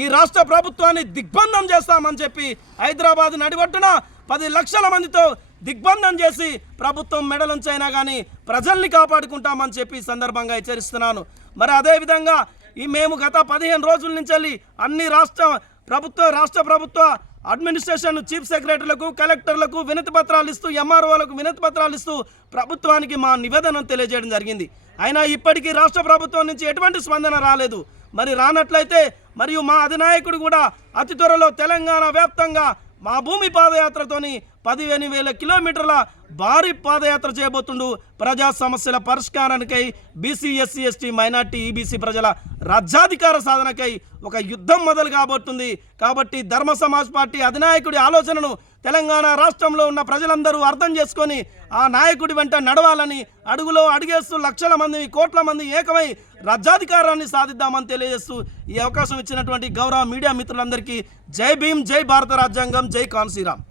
ఈ రాష్ట్ర ప్రభుత్వాన్ని దిగ్బంధం చేస్తామని చెప్పి హైదరాబాద్ నడిబొట్టున పది లక్షల మందితో దిగ్బంధం చేసి ప్రభుత్వం మెడలుంచైనా కానీ ప్రజల్ని కాపాడుకుంటామని చెప్పి సందర్భంగా హెచ్చరిస్తున్నాను. మరి అదేవిధంగా ఈ మేము గత పదిహేను రోజుల నుంచి వెళ్ళి అన్ని రాష్ట్ర ప్రభుత్వ రాష్ట్ర ప్రభుత్వ అడ్మినిస్ట్రేషన్ చీఫ్ సెక్రటరీలకు కలెక్టర్లకు వినతి పత్రాలు ఇస్తూ ఎంఆర్ఓలకు వినతి పత్రాలు ఇస్తూ ప్రభుత్వానికి మా నివేదన తెలియజేయడం జరిగింది. అయినా ఇప్పటికీ రాష్ట్ర ప్రభుత్వం నుంచి ఎటువంటి స్పందన రాలేదు. మరి రానట్లయితే మరియు మా అధినాయకుడు కూడా అతి త్వరలో తెలంగాణ వ్యాప్తంగా మా భూమి పాదయాత్రతోని పదిహేను వేల కిలోమీటర్ల భారీ పాదయాత్ర చేయబోతుండు. ప్రజా సమస్యల పరిష్కారానికై BC SC ST minority EBC ప్రజల రాజ్యాధికార సాధనకై ఒక యుద్ధం మొదలు కాబోతుంది. కాబట్టి ధర్మ సమాజ్ పార్టీ అధినాయకుడి ఆలోచనను తెలంగాణ రాష్ట్రంలో ఉన్న ప్రజలందరూ అర్థం చేసుకొని ఆ నాయకుడి వెంట నడవాలని అడుగులో అడిగేస్తూ లక్షల మంది కోట్ల మంది ఏకమై రాజ్యాధికారాన్ని సాధిద్దామని తెలియజేస్తూ ఈ అవకాశం ఇచ్చినటువంటి గౌరవ మీడియా మిత్రులందరికీ జై భీమ్ జై భారత రాజ్యాంగం జై కాన్సీరామ్